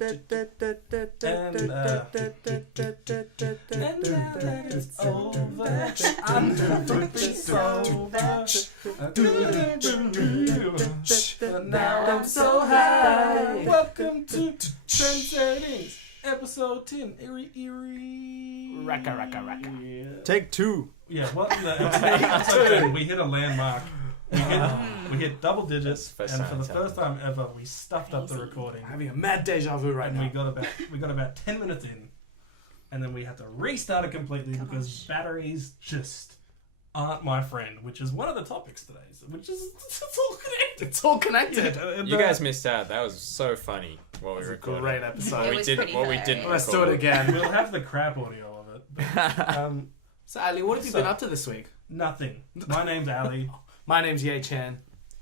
And now that it's over, I'm perfectly sober. But now I'm so high. Welcome to Trendsettings, episode 10. Eerie. Raka. Take two. Yeah, welcome to episode 10. We hit a landmark. We hit double digits, and for the first time ever, we stuffed up the recording. I'm having a mad deja vu right And now. we got about 10 minutes in, and then we had to restart it completely because batteries just aren't my friend, which is one of the topics today. Which is it's all connected. It's all connected. You guys missed out. That was so funny what we It was a recorded. great episode. What we didn't Let's record. do it again. We'll have the crap audio of it. But, So, Ali, what have you been up to this week? nothing. My name's Ali. My name's Ye Chan.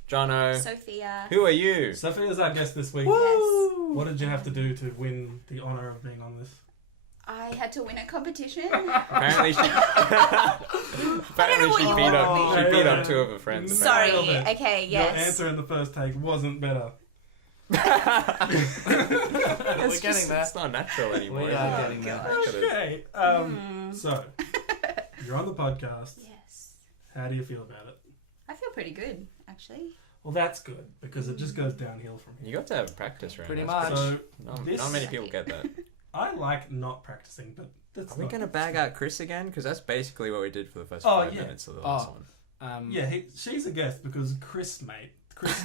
Jono. Sophia. Who are you? Sophia's our guest this week. Woo! What did you have to do to win the honour of being on this? I had to win a competition. Apparently she what you beat want up from me. she beat up two of her friends. Sorry. Nailed it. Okay. Your Yes. answer in the first take wasn't better. We're getting there. It's not natural anymore. We is are it? getting there. Okay. So, you're on the podcast. Yes. How do you feel about it? I feel pretty good, actually. Well, that's good because it just goes downhill from You here. got to have practice, right? Pretty That's much. So, good. Not many people get that. I like not practicing, but that's Are we not... going to bag out Chris again? Because that's basically what we did for the first Oh, 5 yeah. minutes of the last Oh. one. Yeah, she's a guest because Chris, mate. Chris,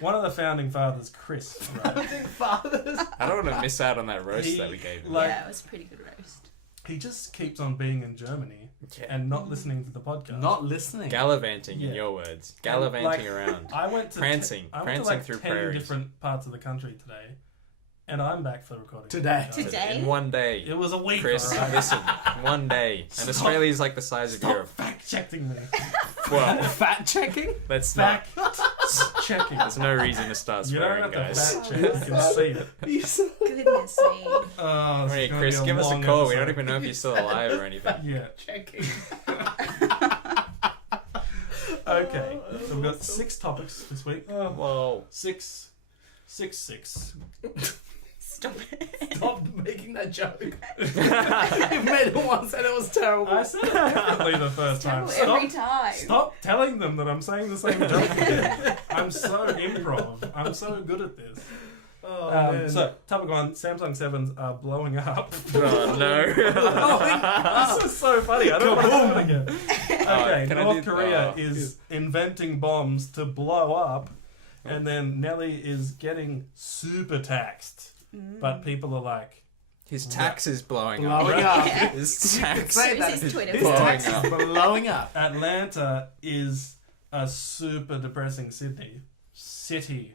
one of the founding fathers, Chris. Right? Fathers. I don't want to miss out on that roast He- that we gave him. Like- Yeah, it was a pretty good roast. He just keeps on being in Germany Yeah. and not listening to the podcast. Not listening. Gallivanting, Yeah. in your words. Gallivanting Like, around. I went to Prancing. I went Prancing to like through 10 prairies. different parts of the country today, and I'm back for recording Today. the podcast. Today? In one day. It was a week. Chris, alright? listen. One day. And Stop. Australia's like the size of Stop Europe. fact checking me. Well, Fat checking? that's not. Fact checking. There's no reason to start You don't swearing, have to guys. fact check. You can see it. Goodness me. Oh, Hey, Chris, give us a call. We don't even know if you're still alive or anything. Yeah. Checking. Okay. So we've got 6 topics this week. Whoa. 6. Stop it. Stop making that joke. You've made it once and it was terrible. I said it differently the first time. Every time. Stop telling them that I'm saying the same joke again. I'm so improv. I'm so good at this. Oh, man. So, topic 1, Samsung 7s are blowing up. Oh, no. This is so funny. I don't want to happen again. Okay, can I North do- Korea oh. is inventing bombs to blow up, and then Nelly is getting super taxed. But people are like, His tax is blowing Blowing up. up. Yeah. His tax Say that. This is is Twitter. His blowing tax up. is blowing up. Atlanta is a super depressing city. Sydney.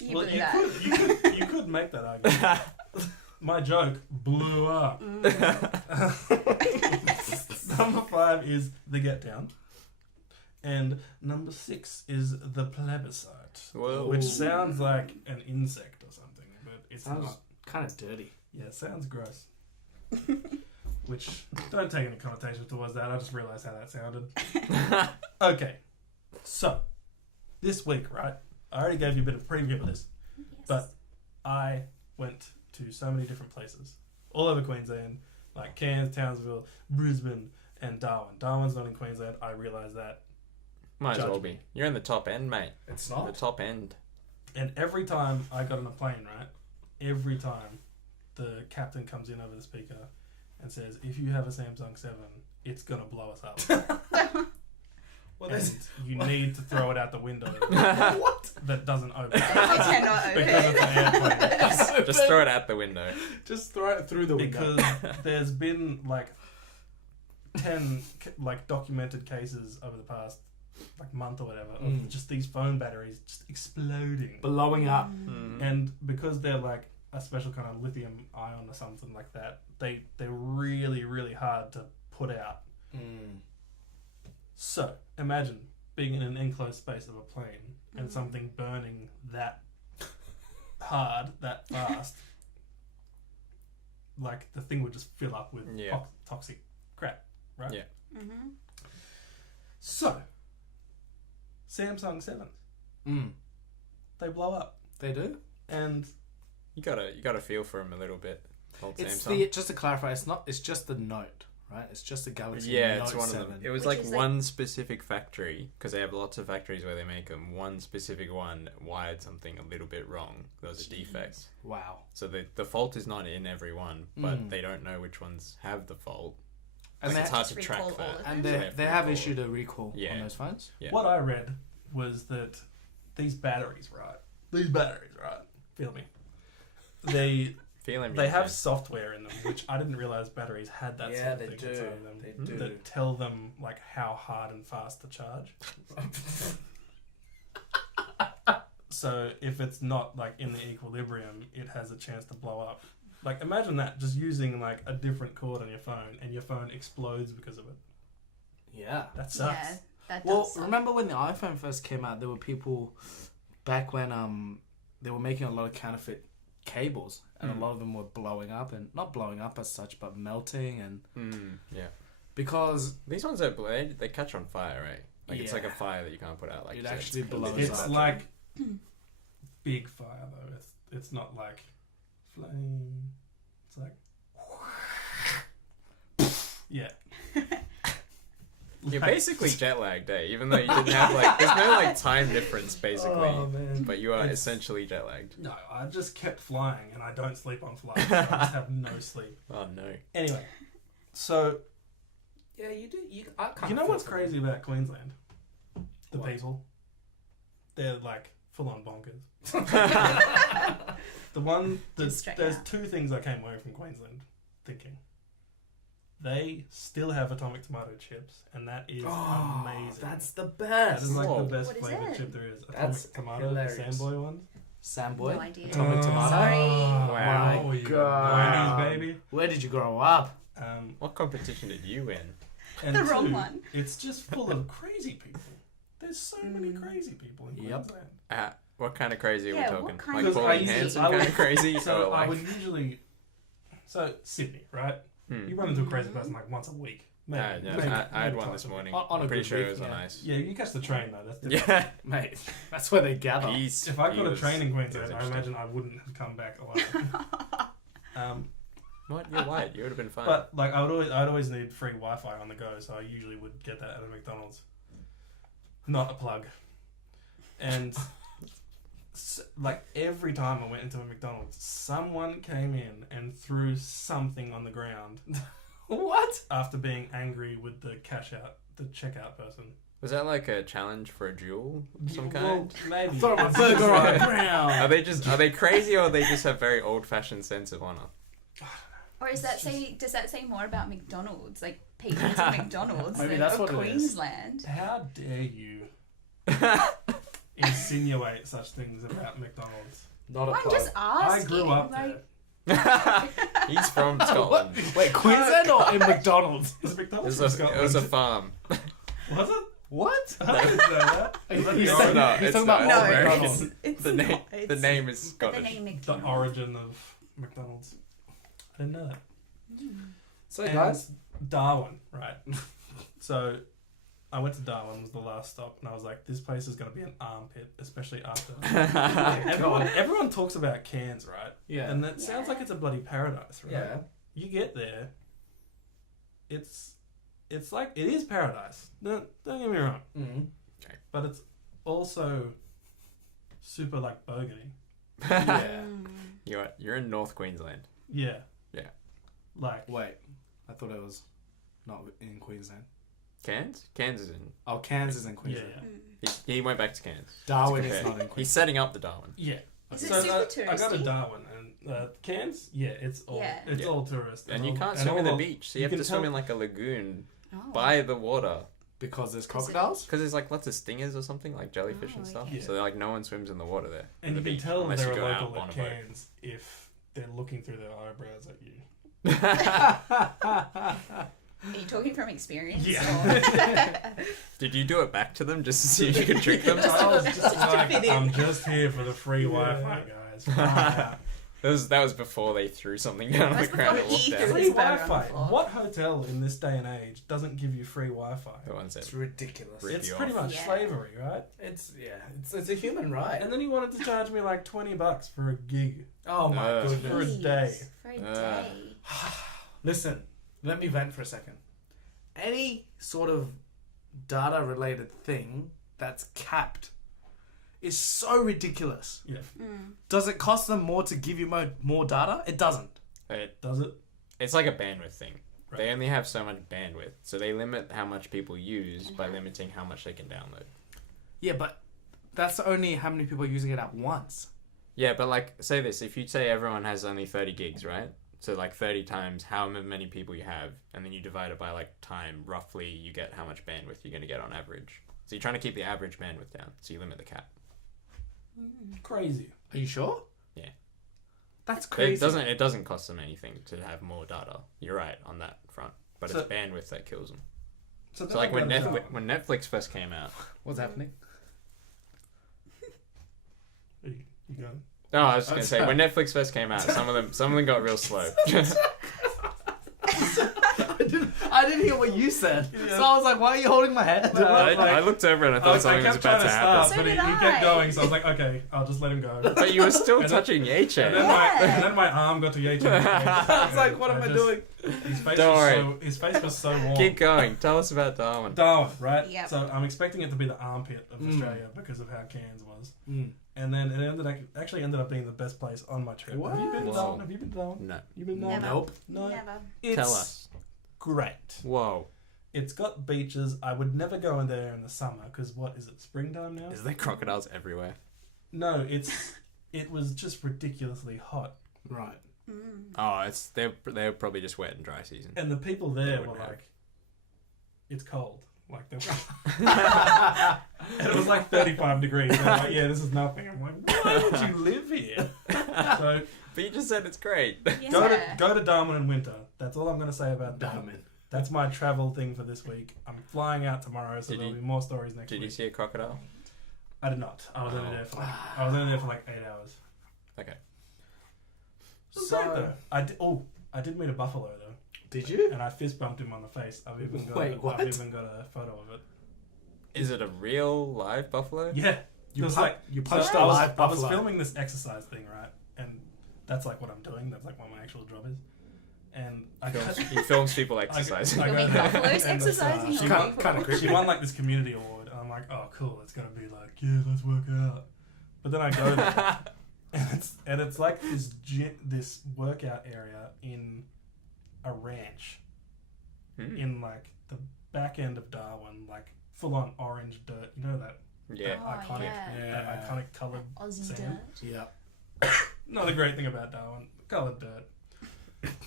You Well, blew that. you could make that argument. My joke blew up. Number 5 is the Get Down. And number 6 is the plebiscite. Whoa. Which sounds like an insect or something, but it's Sounds not. kind of dirty. Yeah, it sounds gross. Which, don't take any connotation towards that. I just realised how that sounded. Okay. So, this week, right? I already gave you a bit of preview of this. Yes. But I went to so many different places. All over Queensland. Like Cairns, Townsville, Brisbane, and Darwin. Darwin's not in Queensland. I realise that. Might as well Judge be. me. You're in the top end, mate. It's The top end. And every time I got on a plane, right? Every time the captain comes in over the speaker and says, if you have a Samsung 7, it's going to blow us up. Well, And you need to throw it out the window. What? That doesn't open. It cannot open. Because it's an airplane. Just throw it out the window. Just throw it through the window. Because there's been like 10 like documented cases over the past like month or whatever of just these phone batteries just exploding. Blowing up. And because they're like a special kind of lithium ion or something like that, they're really, really hard to put out. So imagine being in an enclosed space of a plane and something burning that hard, that fast. Like the thing would just fill up with Yeah. toxic crap, right? Yeah. Mm-hmm. So, Samsung 7s. they blow up. They do. And You gotta feel for them a little bit. Old It's Samsung. just to clarify, it's just the Note, right? It's just the Galaxy Yeah, Note it's one 7. of them. It was Which like is like- one specific factory, because they have lots of factories where they make them. One specific one wired something a little bit wrong. There was a defect. Wow. So the fault is not in every one, but Mm. they don't know which ones have the fault. And Like, it's they, hard to Just track recall all that. of and So they have recall. issued a recall Yeah. on those phones. Yeah. what I read was that these batteries, right? Feel me. Feeling They have software in them, which I didn't realize batteries had that Yeah, sort they of thing do. inside of them. They do. That tell them like how hard and fast to charge. So if it's not like in the equilibrium, it has a chance to blow up. Like imagine that, just using like a different cord on your phone, and your phone explodes because of it. Yeah. That sucks. Yeah, that Well, does suck. remember when the iPhone first came out, there were people back when they were making a lot of counterfeit cables, and Mm. a lot of them were blowing up, and not blowing up as such, but melting, and Yeah. because These ones they catch on fire, right? Like it's like a Yeah. fire that you can't put out. Like It you said. actually blows It's up. like big fire though. It's not like flame. It's like yeah. You're Like- basically jet lagged, eh? Even though you didn't have like there's no like time difference basically, Oh, man. but you are It's- essentially jet lagged. No, I just kept flying, and I don't sleep on flights. So I just have no sleep. Oh no. Anyway, so Yeah, you do. I can't you know feel what's for crazy about Queensland? The What? people. They're like full on bonkers. The one Just straight there's out. two things I came away from Queensland thinking. They still have atomic tomato chips, and that is Oh, amazing. that's the That best. is like Whoa. the best What is flavored it? chip there is. Atomic That's tomato, hilarious. the Sandboy one. Samboy. No idea. Atomic tomato. Sorry. Wow. Oh, you God. 90s, baby. Where did you grow up? What competition did you win? And The wrong two, one. It's just full of crazy people. There's so many crazy people in Yep. Queensland. What kind of crazy are Yeah, we what talking? kind Like of- Pauline Because I Hanson usually- kind of crazy? So or like, I would usually. So Sydney, right? hmm. You run into a crazy person like once a week. Maybe. Yeah, maybe- I had maybe one twice this a week. morning. On a Pretty good sure week, it was yeah. nice. Yeah, you catch the train though. That's different. Yeah. Mate, that's where they gather. If I got a train in Queensland, I imagine I wouldn't have come back alive. What? You're white. You would have been fine. But like I'd always need free Wi-Fi on the go, so I usually would get that at a McDonald's, not a plug. And like every time I went into a McDonald's, someone came in and threw something on the ground What? after being angry with the checkout person. Was that like a challenge for a duel of some Well, kind? maybe. Throw a It's burger just on like- the ground. Are they crazy or they just have very old fashioned sense of honor? Or is that does that say more about McDonald's? Like patrons of McDonald's Maybe than that's of what it is. Queensland? How dare you insinuate such things about McDonald's? Not a I'm plug. just asking. I grew up like, there. He's from Scotland. Wait, Queensland or in McDonald's? Was It McDonald's was, from it was a Scotland? farm. Was it? What? I didn't know that. He's Was that he's the talking origin- No, he's it's talking not. about No, old American. McDonald's. it's The name, not. the It's- name is but the Scottish. name the McDonald's. origin of McDonald's. I didn't know that. So And guys, Darwin, right? So I went to Darwin, was the last stop, and I was like, this place is going to be an armpit, especially after. everyone talks about Cairns, right? yeah, And that sounds Yeah. like it's a bloody paradise, right? yeah. You get there, it's like, it is paradise. Don't get me wrong. Mm-hmm. But it's also super like bogarty. Yeah. You're in North Queensland. Yeah. Yeah. Like, Wait, I thought it was not in Queensland. Cairns? Cairns is in. Oh, Cairns is in yeah, Queensland. yeah. He went back to Cairns. Darwin To is compare. not in He's Queensland. setting up the Darwin. Yeah. Is it So super I got to touristy? Darwin and Cairns. Yeah, it's all Yeah. it's Yeah. all tourist. And you all- can't and swim in all the of- beach, so you have can to swim tell- in like a lagoon Oh. by the water. Because there's 'Cause it- crocodiles? Because there's like lots of stingers or something, like jellyfish Oh, and stuff. okay. So like no one swims in the water there. And the you can beach, tell unless they're you a go out local on at a boat. Cairns if they're looking through their eyebrows at you. Are you talking from experience? Yeah. or- Did you do it back to them just to see if you could trick them? I was just Just to like, fit in. I'm just here for the free Yeah. Wi-Fi, guys. Fly out. That was before they threw something down on the That's ground. before he At threw lockdown. Free his burger on the Wi-Fi. floor. What hotel in this day and age doesn't give you free Wi-Fi? The ones that It's ridiculous. Rip It's you pretty off. much Yeah. slavery, right? It's a human right. And then he wanted to charge me like $20 for a gig. Oh my For a goodness. day. For a day. Listen, let me vent for a second. Any sort of data related thing that's capped is so ridiculous. Yeah. Does it cost them more to give you more data? It doesn't. Does it? It's like a bandwidth thing. Right. They only have so much bandwidth, so they limit how much people use by limiting how much they can download. Yeah, but that's only how many people are using it at once. Yeah, but like, say this, if you say everyone has only 30 gigs, right? So like 30 times how many people you have, and then you divide it by like time, roughly you get how much bandwidth you're going to get on average. So you're trying to keep the average bandwidth down, so you limit the cap. Crazy. Are you sure? Yeah. That's But crazy. it doesn't cost them anything to have more data. You're right on that front. But So- it's bandwidth that kills them. So, So like when then I when Netflix first came out. What's happening? You going? No, I was just gonna say when Netflix first came out, some of them got real slow. I didn't hear what you said. So I was like, why are you holding my hand? I looked over and I thought I something was kept about trying to to happen. start, So but he did kept I. going, so I was like, okay, I'll just let him go. But you were still And then- touching the H And end. then my arm got to Yates. I was like, what am I doing? His face Don't was worry. his face was so warm. Keep going. Tell us about Darwin. Darwin, right? Yep. So I'm expecting it to be the armpit of Australia because of how Cairns was. Mm. And then it actually ended up being the best place on my trip. Have you been to Whoa. Darwin? Have you been to Darwin? No. You been to Darwin? Never. Nope. No. Never. It's Tell us. great. Whoa. It's got beaches. I would never go in there in the summer because what is it? Springtime now? Is there crocodiles everywhere? No, it was just ridiculously hot. Right. Oh, they're probably just wet and dry season. And the people They there would were have. like, it's cold. Like they were, and it was like 35 degrees. They're like, yeah, this is nothing. I'm like, why would you live here? So But you just said it's great. Yeah. go to Darwin in winter. That's all I'm going to say about Darwin. Darwin. That's my travel thing for this week. I'm flying out tomorrow, so Did there'll you- be more stories next Did week. you see a crocodile? I did not. I was only there for like 8 hours. Okay. It was great though. I did meet a buffalo though, Did you? and I fist bumped him on the face. I've even got Wait, what? I've even got a photo of it. Is it a real live buffalo? Yeah. You, It was you so punched I a was, live I was buffalo. filming this exercise thing, right? And that's like what I'm doing. That's like what my actual job is. And I got, He films people exercising. I go Filming there, buffaloes and it's, exercising she on won, people. Kind of creepy. she won like this community award, and I'm like, oh cool, it's gonna be like, yeah, let's work out. But then I go there, and it's like this workout area in a ranch in like the back end of Darwin, like full on orange dirt. You know that Yeah. Oh, iconic, yeah. that iconic coloured Aussie sand. dirt. Yeah. Not a great thing about Darwin, coloured dirt.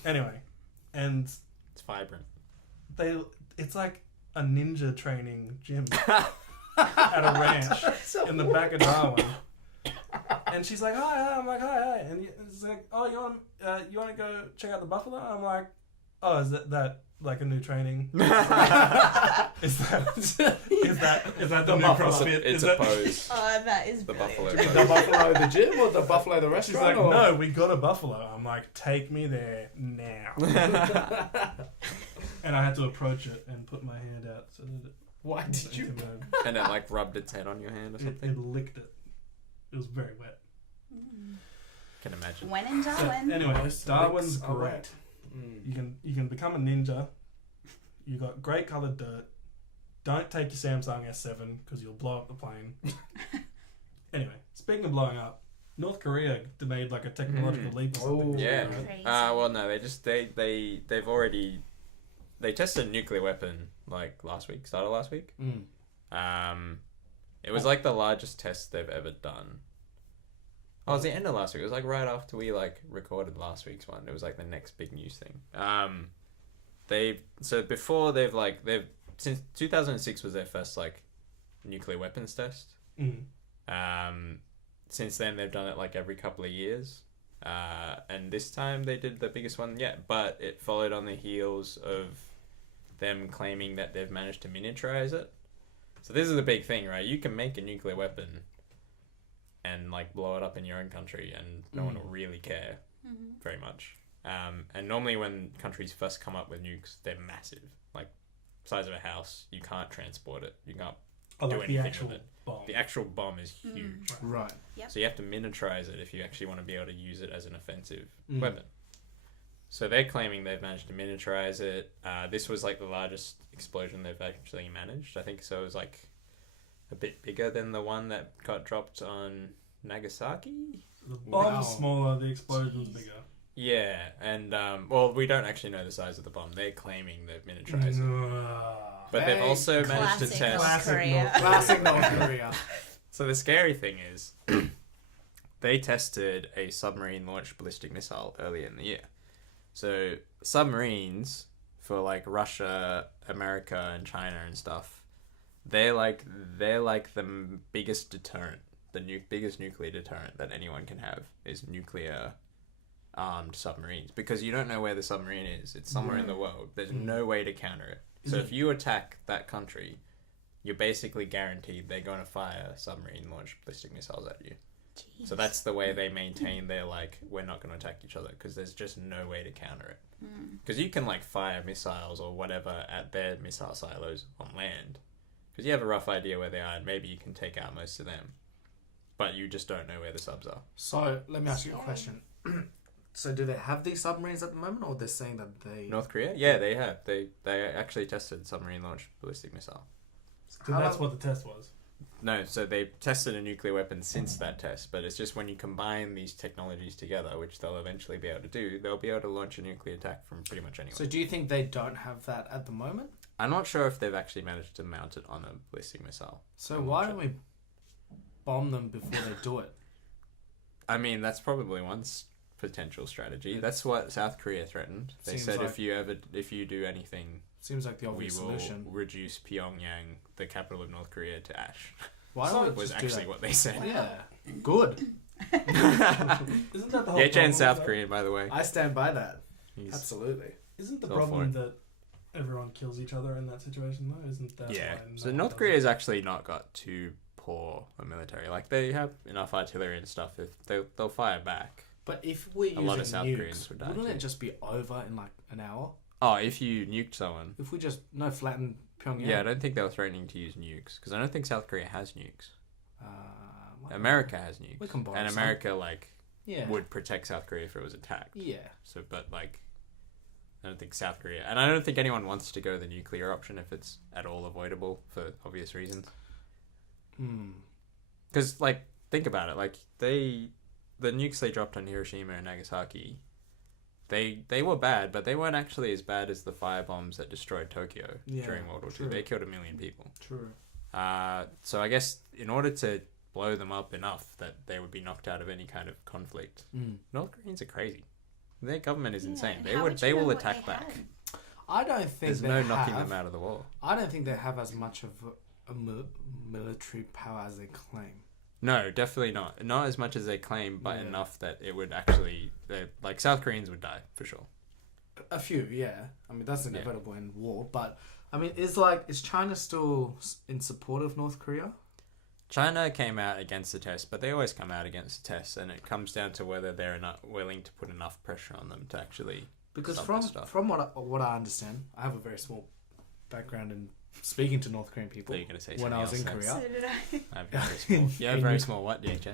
Anyway, and It's vibrant. it's like a ninja training gym at a ranch in the back of Darwin. And she's like, hi. I'm like, hi. And it's like, oh, you want to go check out the buffalo? I'm like, oh, is that like a new training? is that the new buffalo. CrossFit? It's Is a that... pose. Oh, that is The brilliant. buffalo The pose. buffalo the gym or the buffalo the She's restaurant? like, or? no, we got a buffalo. I'm like, take me there now. And I had to approach it and put my hand out so that it Why did you? And it like rubbed its head on your hand or It something. licked it. It was very wet. Can imagine. When in So, Darwin. anyway, Most Darwin's licks are great. wet. You can become a ninja. You got great coloured dirt. Don't take your Samsung S7 because you'll blow up the plane. Anyway, speaking of blowing up, North Korea made like a technological leap or something. Oh. Yeah. Right? Crazy. Well, no, they've already tested a nuclear weapon like started last week. It was like the largest test they've ever done. Oh, it was the end of last week. It was like right after we like recorded last week's one. It was like the next big news thing. They've since 2006 was their first like nuclear weapons test. Since then they've done it like every couple of years. And this time they did the biggest one yet, but it followed on the heels of them claiming that they've managed to miniaturize it. So this is the big thing, right? You can make a nuclear weapon and like blow it up in your own country and no one will really care. very much. And normally when countries first come up with nukes, they're massive, like size of a house. You can't transport it. You can't do the anything actual with it. bomb. The actual bomb is huge. Right. Yep. So you have to miniaturize it if you actually want to be able to use it as an offensive Mm. weapon. So they're claiming they've managed to miniaturize it. This was like the largest explosion they've actually managed. I think so. It was like a bit bigger than the one that got dropped on Nagasaki. The bomb's Wow. smaller, the explosion's bigger. Yeah, and well, we don't actually know the size of the bomb. They're claiming they've miniaturized it. But they've Hey, also managed to classic test. North Korea. Classic North Korea. So the scary thing is, they tested a submarine-launched ballistic missile earlier in the year. So submarines for like Russia, America, and China and stuff, they're like the biggest deterrent, biggest nuclear deterrent that anyone can have is nuclear armed submarines, because you don't know where the submarine is. It's somewhere in the world. There's no way to counter it. So if you attack that country, you're basically guaranteed they're going to fire submarine-launched ballistic missiles at you. So that's the way they maintain their, like, we're not going to attack each other, because there's just no way to counter it. Because you can, like, fire missiles or whatever at their missile silos on land, because you have a rough idea where they are, and maybe you can take out most of them. But you just don't know where the subs are. So let me ask you a question. So do they have these submarines at the moment, or they're saying that they... North Korea? Yeah, they have. They actually tested submarine-launched ballistic missile. So How that's long- Um, what the test was. No, so they've tested a nuclear weapon since that test, but it's just when you combine these technologies together, which they'll eventually be able to do, they'll be able to launch a nuclear attack from pretty much anywhere. So do you think they don't have that at the moment? I'm not sure if they've actually managed to mount it on a ballistic missile. So I'm why not don't we bomb them before they do it? I mean, that's probably one potential strategy. That's what South Korea threatened. They Seems said like- if you do anything, Seems like the we obvious will solution. reduce Pyongyang, the capital of North Korea, to ash. Why don't we Was just do actually that? what they said. Yeah, good. Isn't that the whole Yeah, problem? Jane's South though? Korean, by the way. I stand by that. He's, Absolutely. Isn't the Go for problem it. that everyone kills each other in that situation, though? Isn't that yeah. why So no one North does Korea's actually not got too poor a military. Like, they have enough artillery and stuff. If they'll fire back. But if we're A lot of using South nukes, Koreans would die wouldn't too. it just be over in like an hour? Oh, if you nuked someone. If we just flatten Pyongyang. Yeah, I don't think they were threatening to use nukes, because I don't think South Korea has nukes. Well, America has nukes. We can borrow and some. America, like, Yeah. would protect South Korea if it was attacked. Yeah. So, but, like, I don't think South Korea... And I don't think anyone wants to go the nuclear option if it's at all avoidable for obvious reasons. Hmm. Because, like, think about it. Like, the nukes they dropped on Hiroshima and Nagasaki, they were bad, but they weren't actually as bad as the firebombs that destroyed Tokyo Yeah, during World War II. true. They killed 1 million people. True. So I guess in order to blow them up enough that they would be knocked out of any kind of conflict, Mm. North Koreans are crazy. Their government is insane. and They how would you they know will what attack they back. had? I don't think There's they no knocking have. them out of the war. I don't think they have as much of a military power as they claim. No, definitely not. Not as much as they claim, but Yeah. enough that it would actually, like, South Koreans would die for sure. A few, yeah. I mean, that's inevitable in war. But I mean, is China still in support of North Korea? China came out against the test, but they always come out against the tests, and it comes down to whether they're not willing to put enough pressure on them to actually Because stop from this stuff. from what I understand, I have a very small background in speaking to North Korean people So you're gonna say when I was in something else Korea. So did I. I'm very small. Yeah, In very your- small. What, DHA?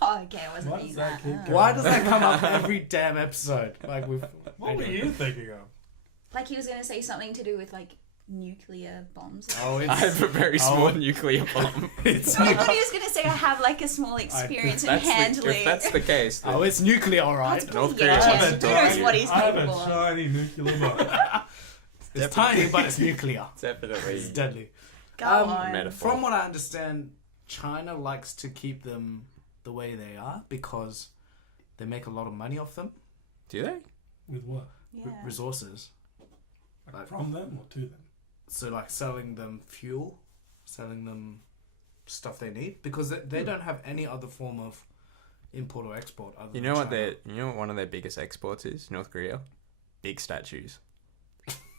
Oh, okay, I wasn't Why thinking does that that. keep Oh. going? Why does that come up every damn episode? Like we've. What were you thinking of? Like he was going to say something to do with like nuclear bombs. Oh, I have a very small Oh. nuclear bomb. it's I thought he was going to say I have like a small experience in handling. If that's the case, then it's nuclear, all right. That's North pretty Korea good. wants to Who talk knows to you. what he's I have a capable of. shiny nuclear bomb. It's tiny, but it's nuclear. it's definitely It's deadly. Go on. metaphor. From what I understand, China likes to keep them the way they are because they make a lot of money off them. Do they? With what? Yeah. Resources. Like from them or to them? So like selling them fuel, selling them stuff they need because they don't have any other form of import or export other You than know what China. one of their biggest exports is? North Korea? Big statues.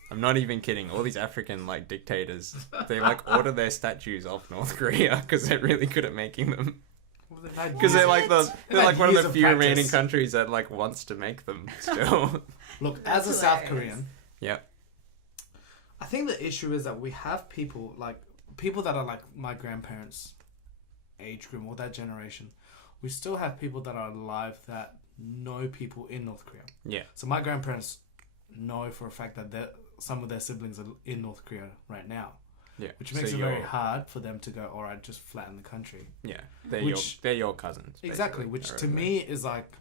I'm not even kidding. All these African like dictators, they like order their statues off North Korea because they're really good at making them. Because they're like They've like had one of years the of few remaining practice. countries that like wants to make them still. Look, That's as a South hilarious. Korean, Yeah. I think the issue is that we have people that are like my grandparents' age group or that generation. We still have people that are alive that know people in North Korea. Yeah. So my grandparents know for a fact that some of their siblings are in North Korea right now, Yeah. which makes So it very you're- hard for them to go, all right, just flatten the country. Yeah. They're Which- your cousins. Exactly, basically, which or to whatever. me is like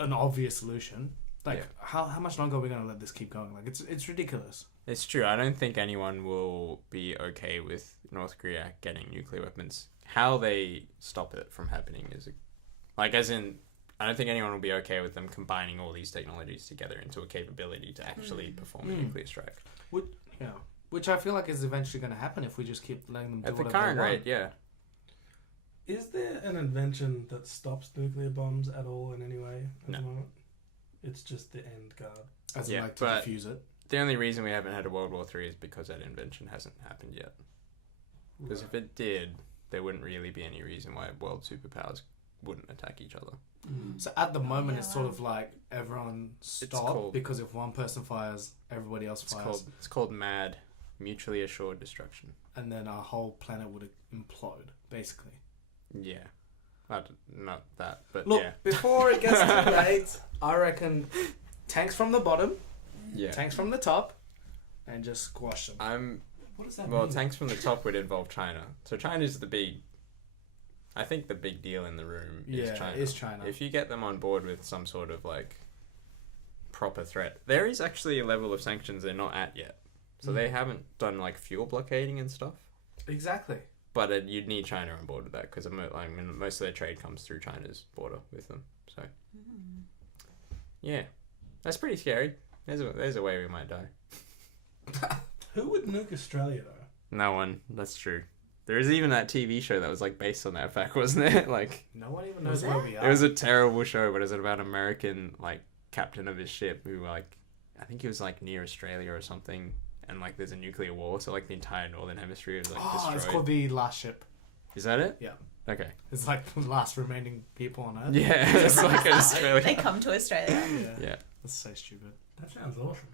an obvious solution. Like, Yeah. how much longer are we going to let this keep going? Like, it's ridiculous. It's true. I don't think anyone will be okay with North Korea getting nuclear weapons. How they stop it from happening is, like, as in, I don't think anyone will be okay with them combining all these technologies together into a capability to actually perform a Mm. nuclear strike. Which I feel like is eventually going to happen if we just keep letting them do At the whatever current they want. rate, yeah. Is there an invention that stops nuclear bombs at all in any way at No. the moment? It's just the end guard. As in, Yeah, like, to but- defuse it. The only reason we haven't had a World War III is because that invention hasn't happened yet. Because if it did, there wouldn't really be any reason why world superpowers wouldn't attack each other. So at the moment, it's sort wow. of like everyone stop called- because if one person fires, everybody else fires, It's called MAD, mutually assured destruction. and then our whole planet would implode, basically. Yeah. Not that, but Look, yeah. before it gets too late, I reckon tanks from the bottom, Yeah. tanks from the top, and just squash them. What does that Well, mean? tanks from the top would involve China. So China's the big deal in the room is Yeah, China. is China. If you get them on board with some sort of like proper threat, there is actually a level of sanctions they're not at yet. So they haven't done like fuel blockading and stuff. Exactly. But you'd need China on board with that because most of their trade comes through China's border with them. So yeah, that's pretty scary. There's a way we might die. Who would nuke Australia though? No one. That's true. There is even that TV show that was like based on that fact, wasn't it? Like No one even Was knows where it? we are. it was a terrible show, but it was about American like captain of his ship who like I think he was like near Australia or something, and like there's a nuclear war, so like the entire northern hemisphere is like destroyed. It's called The Last Ship. Is that it? Yeah. Okay. It's like the last remaining people on Earth. Yeah, it's like They Australia. come to Australia. Yeah. That's so stupid. That sounds awesome.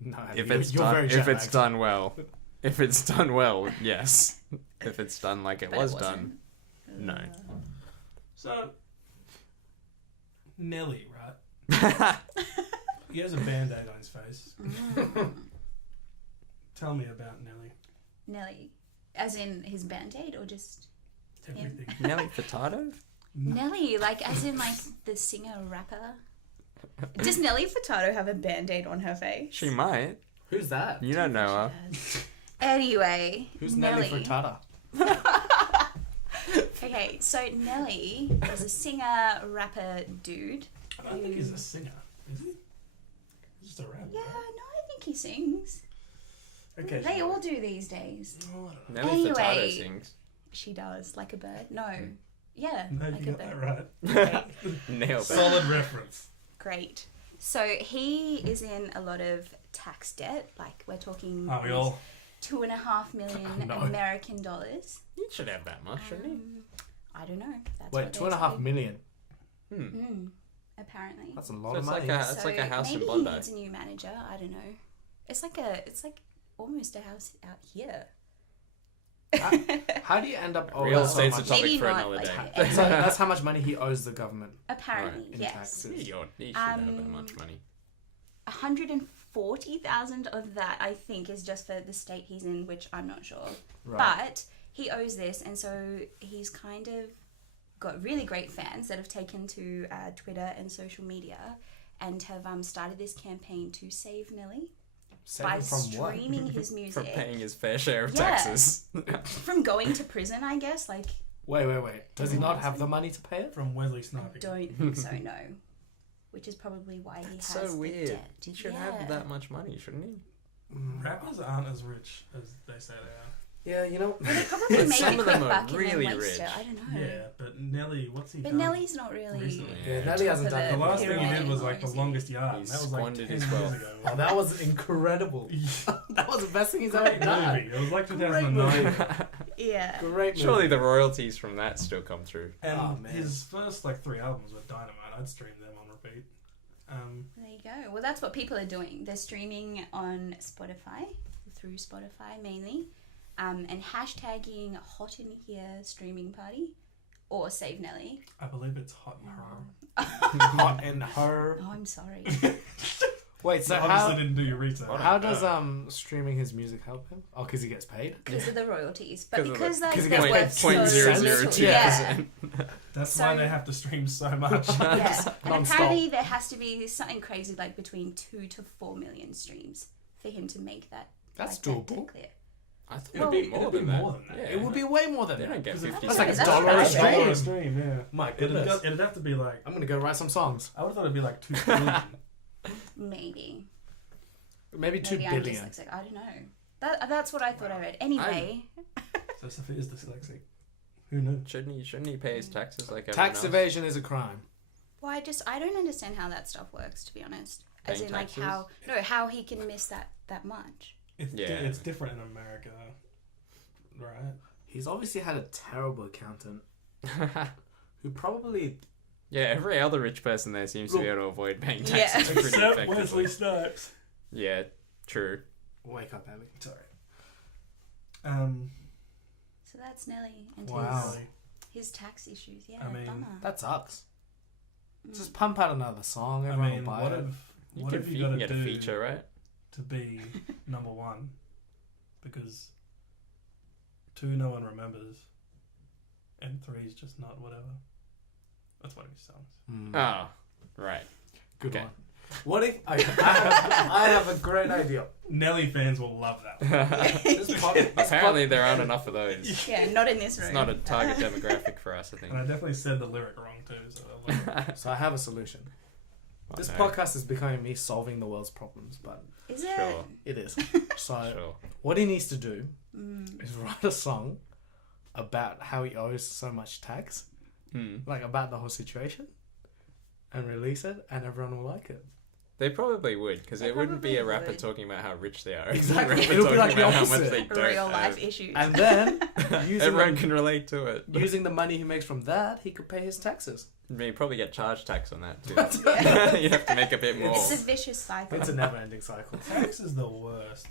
No, If you're it's very done, if it's jet-lagged. done well, if it's done well, yes. If it's done like it But was wasn't. done, no. So, Nelly, right? He has a band-aid on his face. Tell me about Nelly. Nelly. As in his band-aid or just Everything. Nelly Furtado? Nelly, like as in like the singer rapper? Does Nelly Furtado have a band-aid on her face? She might. Who's that? You don't know her. Anyway, Who's Nelly Furtado? Okay, so Nelly is a singer, rapper dude. I don't think he's a singer, is he? He's just a rapper. Yeah, no, I think he sings. Okay. They all do these days. Oh, I don't know. Nelly Furtado Anyway. sings. She does, like a bird. No. Yeah, No, like you a got bird. that right. Nailed that. Solid reference. Great. So he is in a lot of tax debt. Like we're talking Are we all? 2.5 million No. American dollars. He should have that much, shouldn't he? I don't know. That's Wait, what they 2.5 say. million. Apparently. That's a lot So of it's money. like it's like a house maybe in Bondi. he needs a new manager. I don't know. It's like almost a house out here. How do you end up owing Real so estate's a much? topic Maybe for not, another like, day. So that's how much money he owes the government. Apparently, in yes. taxes. He should have that much money. 140,000 of that I think is just for the state he's in, which I'm not sure. Right. But he owes this, and so he's kind of got really great fans that have taken to Twitter and social media and have started this campaign to save Nelly Save by him from what? streaming his For music paying his fair share of Yeah. taxes. from going to prison, I guess. Like, Wait. Does he not have the money to pay it? From Wesley I Sniping. don't think so, no. Which is probably why he That's has so weird. the debt. He should Yeah. have that much money, shouldn't he? Rappers aren't as rich as they say they are. Yeah, you know. They probably But make some a of quick them are buck really and then waste rich. it. I don't know. Yeah, but Nelly, what's he But done? Nelly's not really. Recently. Yeah, Yeah. Nelly hasn't top of done The last thing he pyramid did was anymore, like the is he? longest yard. He's That was like squandered 10 his years wealth. ago. Oh, that was incredible. That was the best thing he's ever Great done. movie. It was like Great 2009. Yeah. Great movie. Surely the royalties from that still come through. And Oh, man. his first like 3 albums were dynamite. I'd stream them on repeat. There you go. Well, that's what people are doing. They're streaming on Spotify, through Spotify mainly, and hashtagging Hot in Here streaming party or Save Nelly. I believe it's Hot in Her. Hot in her. Oh, I'm sorry. Wait, so Obviously how didn't do your research. how does streaming his music help him? Oh, because he gets paid. Because of the royalties. But 'Cause of because the- like 'cause he they're gets worth paid so 0.002%. little. Yeah. That's So- why they have to stream so much. Yeah. And Non-stop. apparently there has to be something crazy like between 2 to 4 million streams for him to make that. That's like, that doable. clear. I thought It'd it'd be be more than that. Yeah. It would be way more than They that. don't get 'Cause it- 50 That's like That's $1 a right. stream. stream, yeah. My It'd, goodness. it'd have to be like, I'm gonna go write some songs. I would have thought it'd be like 2 billion. Maybe. Maybe 2 Maybe I'm billion. dyslexic. I don't know. That's what I thought I read. Anyway, So Sophie is dyslexic. Who knew? Shouldn't he pay his taxes like everyone Tax else? evasion is a crime. well, I don't understand how that stuff works, to be honest. As Paying in, like taxes? how he can miss that much. It's, Yeah. it's different in America, right? He's obviously had a terrible accountant who probably. Yeah, every other rich person there seems to be able to avoid paying Yeah. taxes pretty Except effectively. Wesley Snipes. Yeah, true. Wake up, Abby. Sorry. So that's Nelly and Wow. his tax issues. Yeah, I mean, bummer. That sucks. Mm. Just pump out another song. I Everyone mean, will buy what it. if what have you got can to get do a feature, right? to be number one? Because 2, no one remembers, and 3 is just not whatever. That's one of his songs. Hmm. Oh, right. Good okay. one. What if I have a great idea? Nelly fans will love that. Apparently, there aren't enough of those. Yeah, not in this room. It's not a target demographic for us, I think. And I definitely said the lyric wrong too. So I love it. So I have a solution. This no. podcast is becoming me solving the world's problems, but Is it? Sure. it is. So Sure. what he needs to do Mm. is write a song about how he owes so much tax, like about the whole situation, and release it, and everyone will like it. They probably would, because They it wouldn't be a probably rapper would. talking about how rich they are. Exactly. It's a rapper It'll be talking like the about how much opposite. they don't Real life have. issues. And then Everyone can relate to it. using the money he makes from that, he could pay his taxes. I mean, you probably get charge tax on that too. Yeah. You have to make a bit more. It's a vicious cycle. It's a never-ending cycle. Tax is the worst.